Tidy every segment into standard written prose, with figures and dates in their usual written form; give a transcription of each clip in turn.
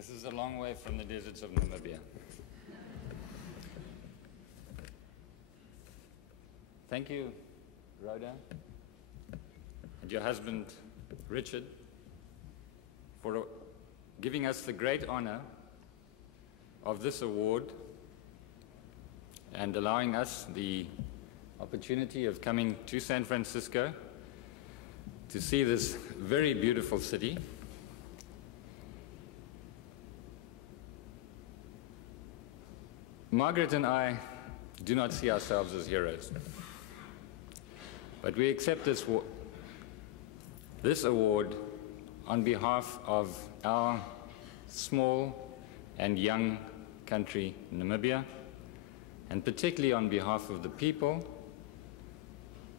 This is a long way from the deserts of Namibia. Thank you, Rhoda, and your husband, Richard, for giving us the great honor of this award and allowing us the opportunity of coming to San Francisco to see this very beautiful city. Margaret and I do not see ourselves as heroes, but we accept this award on behalf of our small and young country, Namibia, and particularly on behalf of the people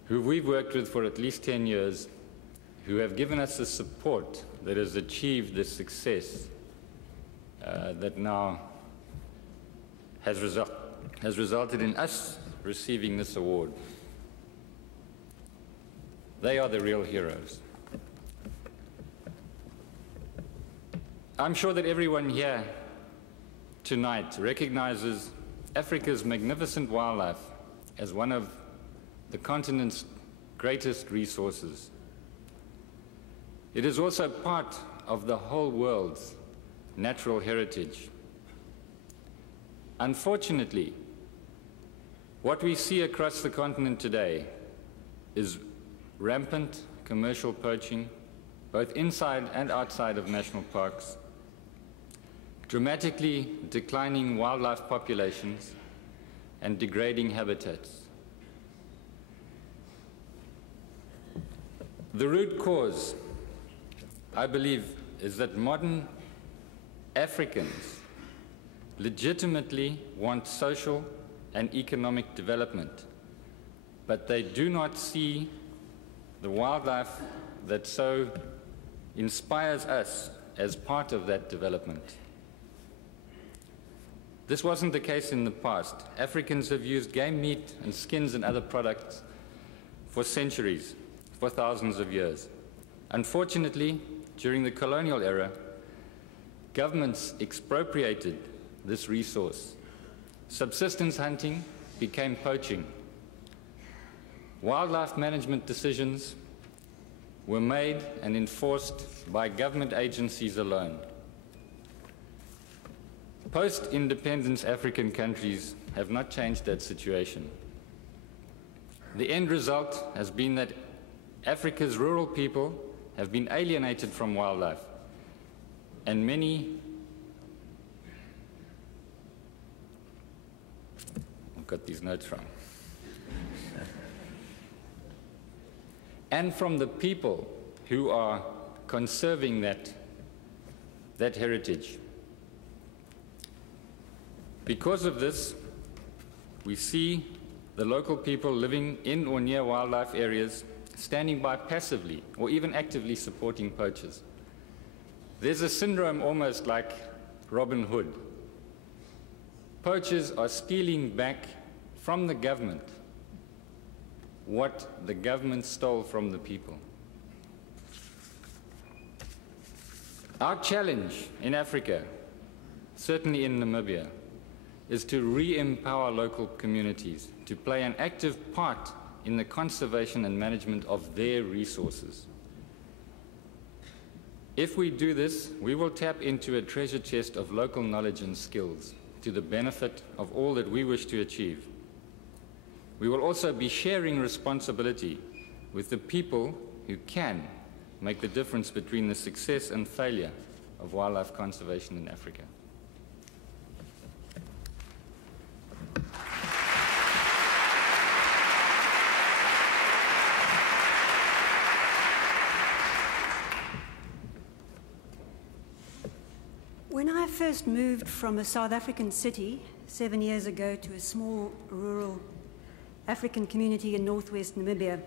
who we've worked with for at least 10 years, who have given us the support that has achieved the success that now has resulted in us receiving this award. They are the real heroes. I'm sure that everyone here tonight recognizes Africa's magnificent wildlife as one of the continent's greatest resources. It is also part of the whole world's natural heritage. Unfortunately, what we see across the continent today is rampant commercial poaching, both inside and outside of national parks, dramatically declining wildlife populations, and degrading habitats. The root cause, I believe, is that modern Africans legitimately want social and economic development, but they do not see the wildlife that so inspires us as part of that development. This wasn't the case in the past. Africans have used game meat and skins and other products for centuries, for thousands of years. Unfortunately, during the colonial era, governments expropriated this resource. Subsistence hunting became poaching. Wildlife management decisions were made and enforced by government agencies alone. Post-independence African countries have not changed that situation. The end result has been that Africa's rural people have been alienated from wildlife, and many got these notes from. And from the people who are conserving that heritage. Because of this, we see the local people living in or near wildlife areas standing by passively or even actively supporting poachers. There's a syndrome almost like Robin Hood. Poachers are stealing back from the government what the government stole from the people. Our challenge in Africa, certainly in Namibia, is to re-empower local communities to play an active part in the conservation and management of their resources. If we do this, we will tap into a treasure chest of local knowledge and skills to the benefit of all that we wish to achieve. We will also be sharing responsibility with the people who can make the difference between the success and failure of wildlife conservation in Africa. When I first moved from a South African city 7 years ago to a small rural African community in northwest Namibia,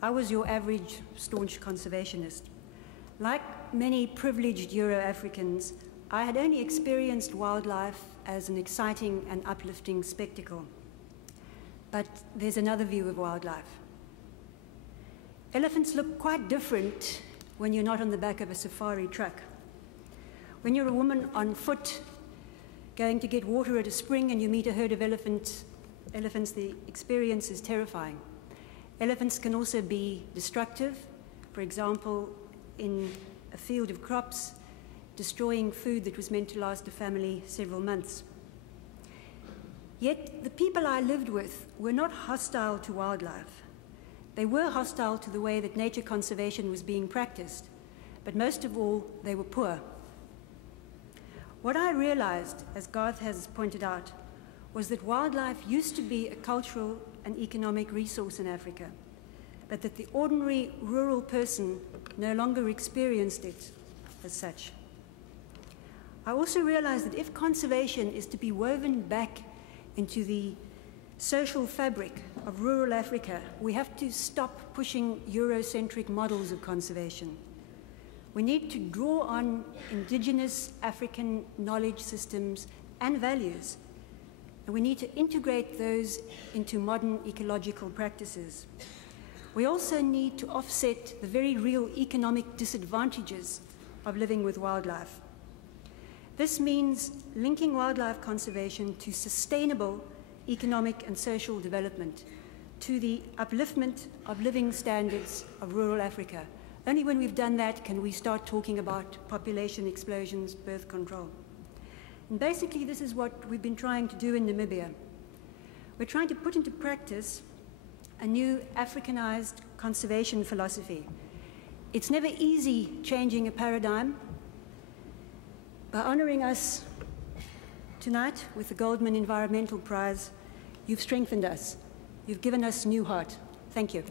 I was your average staunch conservationist. Like many privileged Euro-Africans, I had only experienced wildlife as an exciting and uplifting spectacle. But there's another view of wildlife. Elephants look quite different when you're not on the back of a safari truck. When you're a woman on foot going to get water at a spring and you meet a herd of elephants, the experience is terrifying. Elephants can also be destructive. For example, in a field of crops, destroying food that was meant to last a family several months. Yet the people I lived with were not hostile to wildlife. They were hostile to the way that nature conservation was being practiced, but most of all, they were poor. What I realized, as Garth has pointed out, was that wildlife used to be a cultural and economic resource in Africa, but that the ordinary rural person no longer experienced it as such. I also realized that if conservation is to be woven back into the social fabric of rural Africa, we have to stop pushing Eurocentric models of conservation. We need to draw on indigenous African knowledge systems and values, and we need to integrate those into modern ecological practices. We also need to offset the very real economic disadvantages of living with wildlife. This means linking wildlife conservation to sustainable economic and social development, to the upliftment of living standards of rural Africa. Only when we've done that can we start talking about population explosions, birth control. And basically, this is what we've been trying to do in Namibia. We're trying to put into practice a new Africanized conservation philosophy. It's never easy changing a paradigm. By honoring us tonight with the Goldman Environmental Prize, you've strengthened us. You've given us new heart. Thank you.